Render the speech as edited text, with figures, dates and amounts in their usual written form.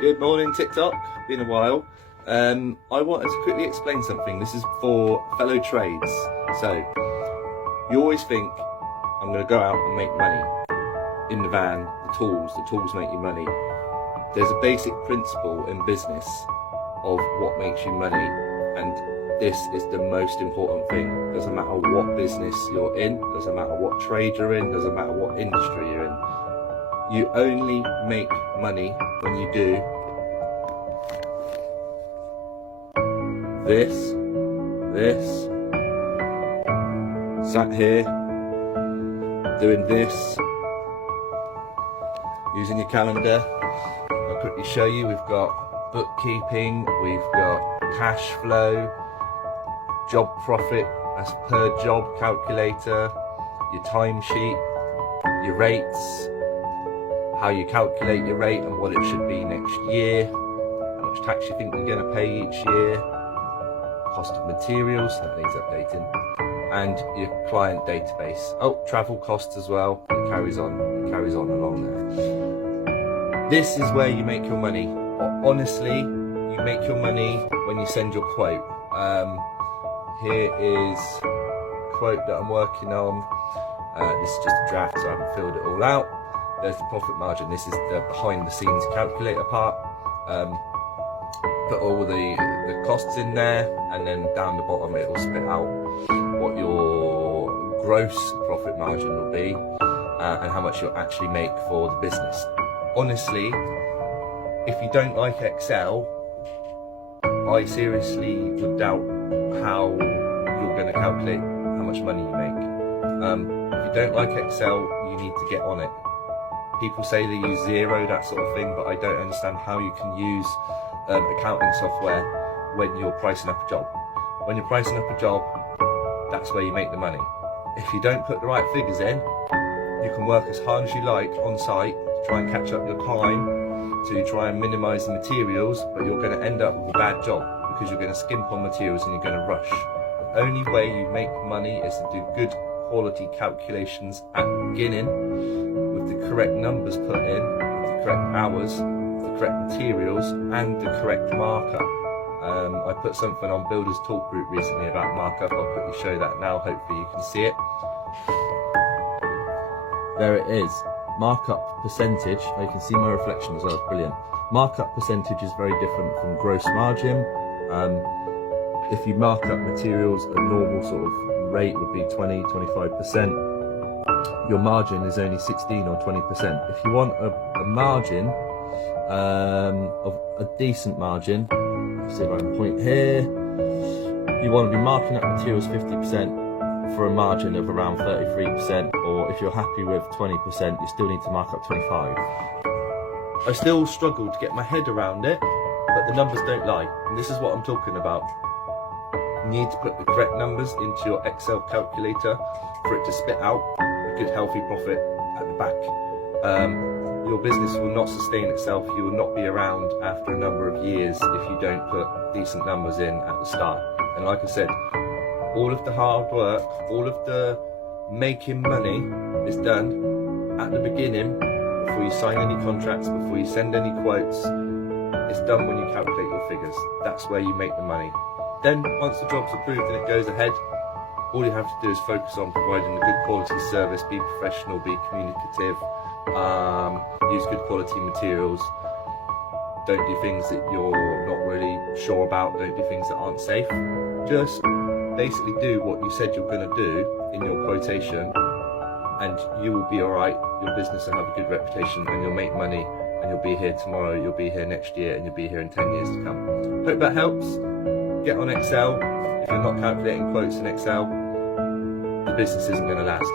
Good morning, TikTok. Been a while. I wanted to quickly explain something. This is for fellow trades. So, you always think, I'm going to go out and make money. In the van, the tools make you money. There's a basic principle in business of what makes you money, and this is the most important thing. Doesn't matter what business you're in, doesn't matter what trade you're in, doesn't matter what industry you're in. You only make money when you do this, sat here, doing this, using your calendar. I'll quickly show you. We've got bookkeeping, we've got cash flow, job profit as per job calculator, your timesheet, your rates, how you calculate your rate and what it should be next year, how much tax you think you're going to pay each year, cost of materials, that needs updating, and your client database. Oh, travel costs as well. It carries on along there. This is where you make your money. Honestly, you make your money when you send your quote. Here is a quote that I'm working on. This is just a draft, so I haven't filled it all out. There's the profit margin. This is the behind the scenes calculator part. Put all the costs in there, and then down the bottom it will spit out what your gross profit margin will be, and how much you'll actually make for the business. Honestly, if you don't like Excel, I seriously would doubt how you're going to calculate how much money you make. If you don't like Excel, you need to get on it. People say they use Xero, that sort of thing, but I don't understand how you can use accounting software when you're pricing up a job. When you're pricing up a job, that's where you make the money. If you don't put the right figures in, you can work as hard as you like on site to try and catch up your time, to try and minimise the materials, but you're going to end up with a bad job because you're going to skimp on materials and you're going to rush. The only way you make money is to do good quality calculations at the beginning, with the correct numbers put in, with the correct hours, the correct materials, and the correct markup. I put something on Builders Talk Group recently about markup. I'll quickly show that now, hopefully you can see it. There it is, markup percentage. You can see my reflection as well, it's brilliant. Markup percentage is very different from gross margin. If you mark up materials, a normal sort of rate would be 20-25%. Your margin is only 16 or 20%. If you want a margin of a decent margin, see if I can point here, you want to be marking up materials 50% for a margin of around 33%, or if you're happy with 20%, you still need to mark up 25. I still struggle to get my head around it, but the numbers don't lie, and this is what I'm talking about. You need to put the correct numbers into your Excel calculator for it to spit out a good healthy profit at the back. Your business will not sustain itself. You will not be around after a number of years if you don't put decent numbers in at the start. And like I said, all of the hard work, all of the making money is done at the beginning, before you sign any contracts, before you send any quotes. It's done when you calculate your figures. That's where you make the money. Then, once the job's approved and it goes ahead, all you have to do is focus on providing a good quality service, be professional, be communicative, use good quality materials, don't do things that you're not really sure about, don't do things that aren't safe. Just basically do what you said you're going to do in your quotation, and you will be alright. Your business will have a good reputation, and you'll make money, and you'll be here tomorrow, you'll be here next year, and you'll be here in 10 years to come. Hope that helps. Get on Excel. If you're not calculating quotes in Excel, the business isn't going to last.